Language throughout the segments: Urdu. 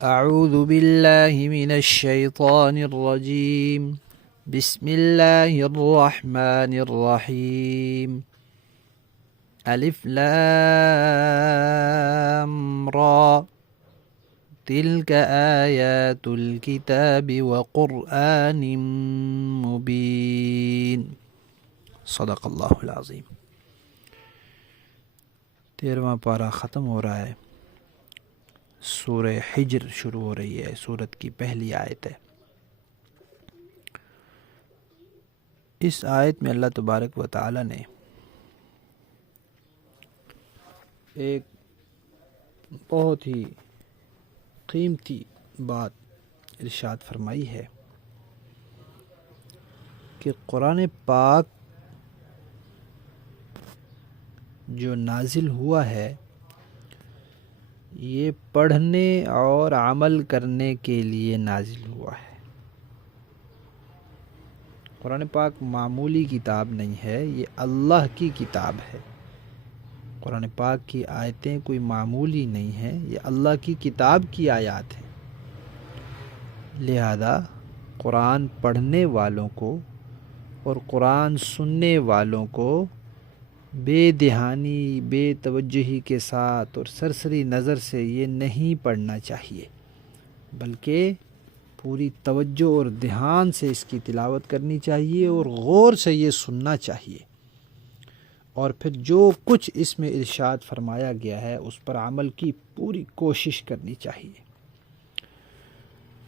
أعوذ بالله من الشيطان الرجيم بسم الله الرحمن الرحيم ألف لام را تلك آيات الكتاب وقرآن مبين صدق اللہ العظیم۔ 13واں پارہ ختم ہو رہا ہے، سورہ حجر شروع ہو رہی ہے، سورت کی پہلی آیت ہے۔ اس آیت میں اللہ تبارک و تعالی نے ایک بہت ہی قیمتی بات ارشاد فرمائی ہے کہ قرآن پاک جو نازل ہوا ہے یہ پڑھنے اور عمل کرنے کے لیے نازل ہوا ہے۔ قرآن پاک معمولی کتاب نہیں ہے، یہ اللہ کی کتاب ہے۔ قرآن پاک کی آیتیں کوئی معمولی نہیں ہیں، یہ اللہ کی کتاب کی آیات ہیں۔ لہذا قرآن پڑھنے والوں کو اور قرآن سننے والوں کو بے دھیانی، بے توجہی کے ساتھ اور سرسری نظر سے یہ نہیں پڑھنا چاہیے، بلکہ پوری توجہ اور دھیان سے اس کی تلاوت کرنی چاہیے اور غور سے یہ سننا چاہیے، اور پھر جو کچھ اس میں ارشاد فرمایا گیا ہے اس پر عمل کی پوری کوشش کرنی چاہیے۔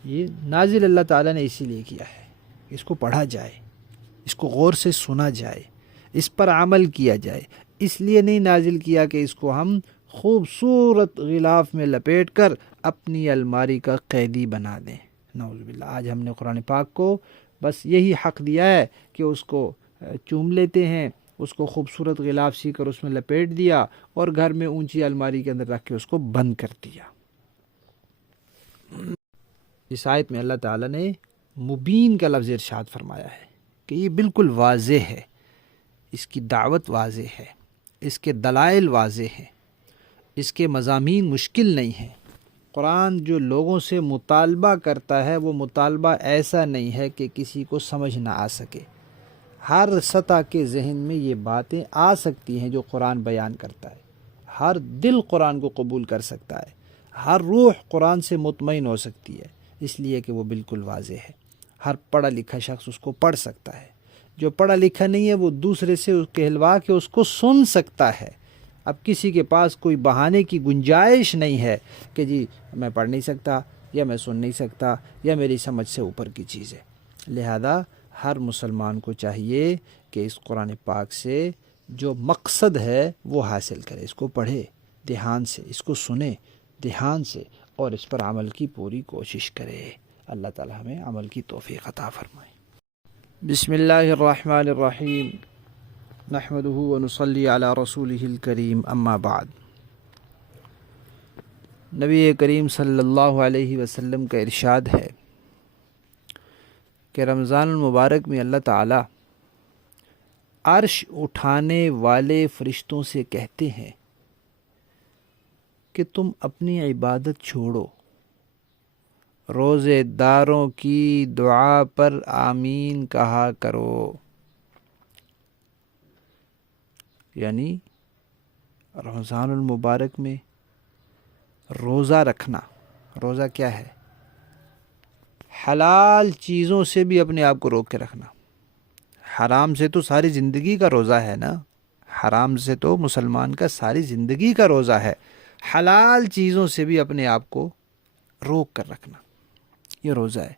یہ نازل اللہ تعالیٰ نے اسی لیے کیا ہے کہ اس کو پڑھا جائے، اس کو غور سے سنا جائے، اس پر عمل کیا جائے۔ اس لیے نہیں نازل کیا کہ اس کو ہم خوبصورت غلاف میں لپیٹ کر اپنی الماری کا قیدی بنا دیں۔ نعوذ باللہ، آج ہم نے قرآن پاک کو بس یہی حق دیا ہے کہ اس کو چوم لیتے ہیں، اس کو خوبصورت غلاف سی کر اس میں لپیٹ دیا اور گھر میں اونچی الماری کے اندر رکھ کے اس کو بند کر دیا۔ اس آیت میں اللہ تعالیٰ نے مبین کا لفظ ارشاد فرمایا ہے کہ یہ بالکل واضح ہے، اس کی دعوت واضح ہے، اس کے دلائل واضح ہیں، اس کے مضامین مشکل نہیں ہیں۔ قرآن جو لوگوں سے مطالبہ کرتا ہے وہ مطالبہ ایسا نہیں ہے کہ کسی کو سمجھ نہ آ سکے۔ ہر سطح کے ذہن میں یہ باتیں آ سکتی ہیں جو قرآن بیان کرتا ہے، ہر دل قرآن کو قبول کر سکتا ہے، ہر روح قرآن سے مطمئن ہو سکتی ہے، اس لیے کہ وہ بالکل واضح ہے۔ ہر پڑھا لکھا شخص اس کو پڑھ سکتا ہے، جو پڑھا لکھا نہیں ہے وہ دوسرے سے کہلوا کے اس کو سن سکتا ہے۔ اب کسی کے پاس کوئی بہانے کی گنجائش نہیں ہے کہ جی میں پڑھ نہیں سکتا یا میں سن نہیں سکتا یا میری سمجھ سے اوپر کی چیز ہے۔ لہذا ہر مسلمان کو چاہیے کہ اس قرآن پاک سے جو مقصد ہے وہ حاصل کرے، اس کو پڑھے دھیان سے، اس کو سنے دھیان سے اور اس پر عمل کی پوری کوشش کرے۔ اللہ تعالی ہمیں عمل کی توفیق عطا فرمائے۔ بسم اللہ الرحمن الرحیم، نحمدہ ونصلی علی رسولہ الکریم، اما بعد۔ نبی کریم صلی اللہ علیہ وسلم کا ارشاد ہے کہ رمضان المبارک میں اللہ تعالی عرش اٹھانے والے فرشتوں سے کہتے ہیں کہ تم اپنی عبادت چھوڑو، روزے داروں کی دعا پر آمین کہا کرو۔ یعنی رمضان المبارک میں روزہ رکھنا، روزہ کیا ہے؟ حلال چیزوں سے بھی اپنے آپ کو روک کے رکھنا۔ حرام سے تو ساری زندگی کا روزہ ہے نا، حرام سے تو مسلمان کا ساری زندگی کا روزہ ہے۔ حلال چیزوں سے بھی اپنے آپ کو روک کر رکھنا، یہ روزہ ہے۔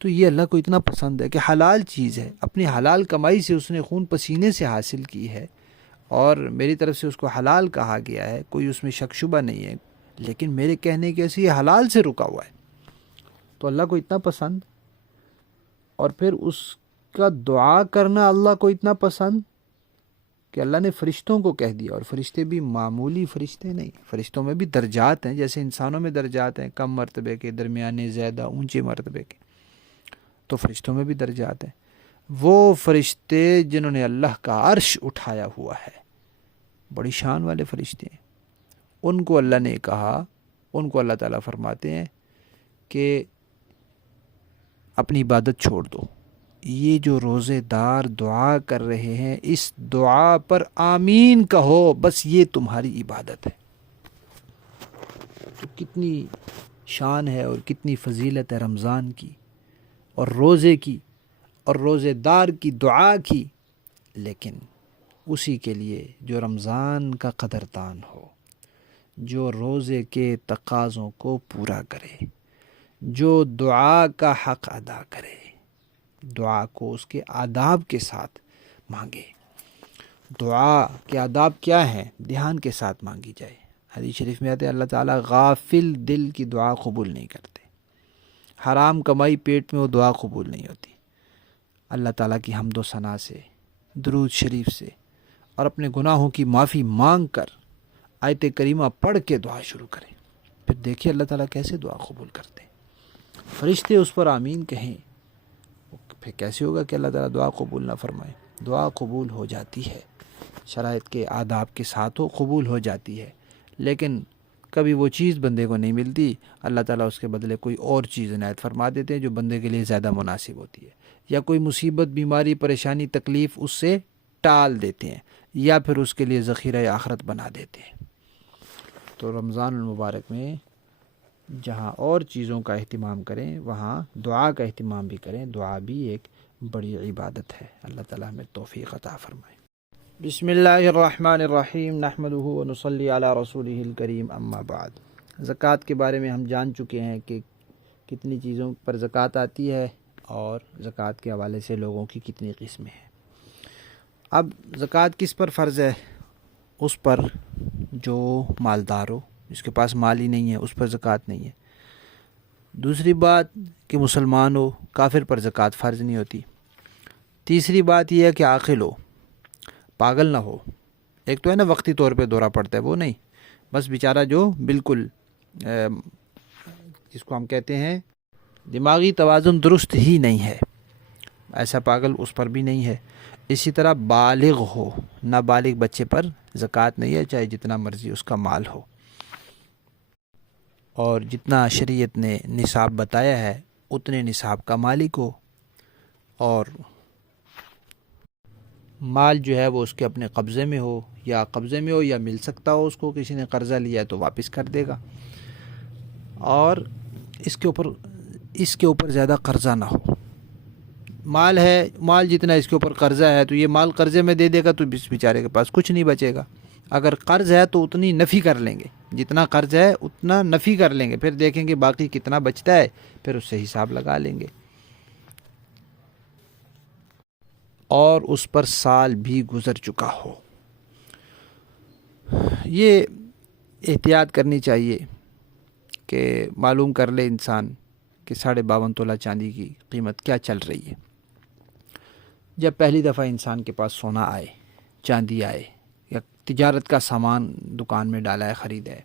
تو یہ اللہ کو اتنا پسند ہے کہ حلال چیز ہے، اپنی حلال کمائی سے اس نے خون پسینے سے حاصل کی ہے اور میری طرف سے اس کو حلال کہا گیا ہے، کوئی اس میں شک شبہ نہیں ہے، لیکن میرے کہنے کے سے یہ حلال سے رکا ہوا ہے۔ تو اللہ کو اتنا پسند، اور پھر اس کا دعا کرنا اللہ کو اتنا پسند کہ اللہ نے فرشتوں کو کہہ دیا، اور فرشتے بھی معمولی فرشتے نہیں، فرشتوں میں بھی درجات ہیں، جیسے انسانوں میں درجات ہیں، کم مرتبے کے، درمیانے، زیادہ اونچے مرتبے کے، تو فرشتوں میں بھی درجات ہیں۔ وہ فرشتے جنہوں نے اللہ کا عرش اٹھایا ہوا ہے، بڑی شان والے فرشتے ہیں، ان کو اللہ نے کہا، ان کو اللہ تعالیٰ فرماتے ہیں کہ اپنی عبادت چھوڑ دو. یہ جو روزے دار دعا کر رہے ہیں اس دعا پر آمین کہو، بس یہ تمہاری عبادت ہے. تو کتنی شان ہے اور کتنی فضیلت ہے رمضان کی اور روزے کی اور روزے دار کی دعا کی. لیکن اسی کے لیے جو رمضان کا قدردان ہو، جو روزے کے تقاضوں کو پورا کرے، جو دعا کا حق ادا کرے، دعا کو اس کے آداب کے ساتھ مانگے. دعا کے آداب کیا ہیں؟ دھیان کے ساتھ مانگی جائے. حدیث شریف میں آتے ہیں اللہ تعالیٰ غافل دل کی دعا قبول نہیں کرتے. حرام کمائی پیٹ میں وہ دعا قبول نہیں ہوتی. اللہ تعالیٰ کی حمد و ثنا سے، درود شریف سے اور اپنے گناہوں کی معافی مانگ کر آیت کریمہ پڑھ کے دعا شروع کریں. پھر دیکھیے اللہ تعالیٰ کیسے دعا قبول کرتے ہیں. فرشتے اس پر آمین کہیں. پھر کیسے ہوگا کہ اللہ تعالیٰ دعا قبول نہ فرمائے؟ دعا قبول ہو جاتی ہے، شرائط کے آداب کے ساتھ ہو قبول ہو جاتی ہے. لیکن کبھی وہ چیز بندے کو نہیں ملتی، اللہ تعالیٰ اس کے بدلے کوئی اور چیز عنایت فرما دیتے ہیں جو بندے کے لیے زیادہ مناسب ہوتی ہے، یا کوئی مصیبت، بیماری، پریشانی، تکلیف اس سے ٹال دیتے ہیں، یا پھر اس کے لیے ذخیرہ آخرت بنا دیتے ہیں. تو رمضان المبارک میں جہاں اور چیزوں کا اہتمام کریں وہاں دعا کا اہتمام بھی کریں. دعا بھی ایک بڑی عبادت ہے. اللہ تعالیٰ ہمیں توفیق عطا فرمائے. بسم اللہ الرحمن الرحیم، نحمدہ ونصلی علی رسولہ الکریم، اما بعد. زکوٰۃ کے بارے میں ہم جان چکے ہیں کہ کتنی چیزوں پر زکوٰۃ آتی ہے اور زکوٰۃ کے حوالے سے لوگوں کی کتنی قسمیں ہیں. اب زکوٰۃ کس پر فرض ہے؟ اس پر جو مالدار ہو، جس کے پاس مال ہی نہیں ہے اس پر زکوٰۃ نہیں ہے. دوسری بات کہ مسلمان ہو، کافر پر زکوٰۃ فرض نہیں ہوتی. تیسری بات یہ ہے کہ عاقل ہو، پاگل نہ ہو. ایک تو ہے نا وقتی طور پہ دورہ پڑتا ہے، وہ نہیں، بس بیچارہ جو بالکل جس کو ہم کہتے ہیں دماغی توازن درست ہی نہیں ہے، ایسا پاگل اس پر بھی نہیں ہے. اسی طرح بالغ ہو، نابالغ بچے پر زکوٰۃ نہیں ہے، چاہے جتنا مرضی اس کا مال ہو. اور جتنا شریعت نے نصاب بتایا ہے اتنے نصاب کا مالک ہو، اور مال جو ہے وہ اس کے اپنے قبضے میں ہو، یا قبضے میں ہو یا مل سکتا ہو اس کو، کسی نے قرضہ لیا ہے تو واپس کر دے گا. اور اس کے اوپر زیادہ قرضہ نہ ہو. مال ہے، مال جتنا اس کے اوپر قرضہ ہے تو یہ مال قرضے میں دے دے گا تو اس بیچارے کے پاس کچھ نہیں بچے گا. اگر قرض ہے تو اتنی نفی کر لیں گے، جتنا قرض ہے اتنا نفی کر لیں گے، پھر دیکھیں گے باقی کتنا بچتا ہے، پھر اس سے حساب لگا لیں گے. اور اس پر سال بھی گزر چکا ہو. یہ احتیاط کرنی چاہیے کہ معلوم کر لے انسان کہ 52.5 تولہ چاندی کی قیمت کیا چل رہی ہے. جب پہلی دفعہ انسان کے پاس سونا آئے، چاندی آئے، یا تجارت کا سامان دکان میں ڈالا ہے، خریدا ہے،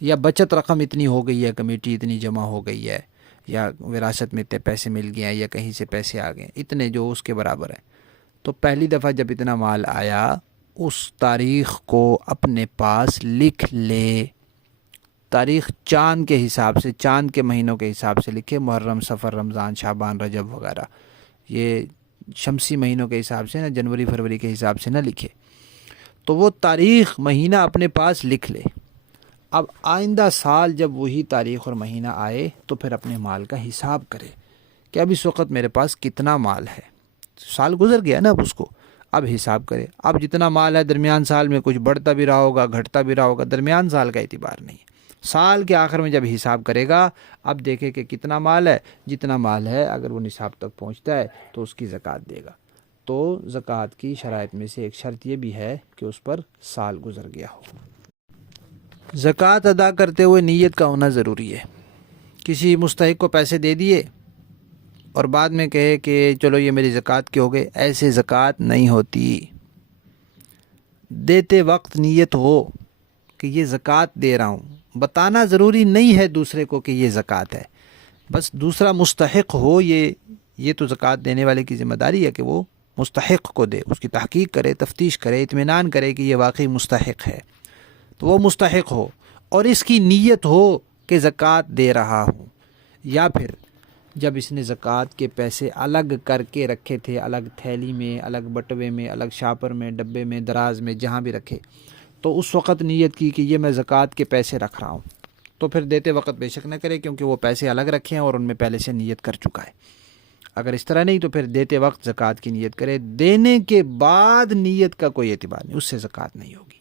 یا بچت رقم اتنی ہو گئی ہے، کمیٹی اتنی جمع ہو گئی ہے، یا وراثت میں اتنے پیسے مل گئے ہیں، یا کہیں سے پیسے آ گئے اتنے جو اس کے برابر ہیں، تو پہلی دفعہ جب اتنا مال آیا اس تاریخ کو اپنے پاس لکھ لے. تاریخ چاند کے حساب سے، چاند کے مہینوں کے حساب سے لکھے. محرم، صفر، رمضان، شعبان، رجب وغیرہ، یہ شمسی مہینوں کے حساب سے نہ، جنوری فروری کے حساب سے نہ لکھے. تو وہ تاریخ مہینہ اپنے پاس لکھ لے. اب آئندہ سال جب وہی تاریخ اور مہینہ آئے تو پھر اپنے مال کا حساب کرے کہ اب اس وقت میرے پاس کتنا مال ہے. سال گزر گیا نا، اب اس کو اب حساب کرے. اب جتنا مال ہے درمیان سال میں کچھ بڑھتا بھی رہا ہوگا، گھٹتا بھی رہا ہوگا، درمیان سال کا اعتبار نہیں. سال کے آخر میں جب حساب کرے گا اب دیکھے کہ کتنا مال ہے. جتنا مال ہے اگر وہ نصاب تک پہنچتا ہے تو اس کی زکوٰۃ دے گا. تو زکوٰۃ کی شرائط میں سے ایک شرط یہ بھی ہے کہ اس پر سال گزر گیا ہو. زکوٰۃ ادا کرتے ہوئے نیت کا ہونا ضروری ہے. کسی مستحق کو پیسے دے دیے اور بعد میں کہے کہ چلو یہ میری زکوٰۃ کے ہو گئے، ایسے زکوٰۃ نہیں ہوتی. دیتے وقت نیت ہو کہ یہ زکوٰۃ دے رہا ہوں. بتانا ضروری نہیں ہے دوسرے کو کہ یہ زکوٰۃ ہے، بس دوسرا مستحق ہو. یہ تو زکوٰۃ دینے والے کی ذمہ داری ہے کہ وہ مستحق کو دے، اس کی تحقیق کرے، تفتیش کرے، اطمینان کرے کہ یہ واقعی مستحق ہے. تو وہ مستحق ہو اور اس کی نیت ہو کہ زکوٰۃ دے رہا ہوں. یا پھر جب اس نے زکوٰۃ کے پیسے الگ کر کے رکھے تھے، الگ تھیلی میں، الگ بٹوے میں، الگ شاپر میں، ڈبے میں، دراز میں، جہاں بھی رکھے، تو اس وقت نیت کی کہ یہ میں زکوٰۃ کے پیسے رکھ رہا ہوں، تو پھر دیتے وقت بے شک نہ کرے، کیونکہ وہ پیسے الگ رکھے ہیں اور ان میں پہلے سے نیت کر چکا ہے۔ اگر اس طرح نہیں تو پھر دیتے وقت زکوٰۃ کی نیت کرے، دینے کے بعد نیت کا کوئی اعتبار نہیں، اس سے زکوٰۃ نہیں ہوگی۔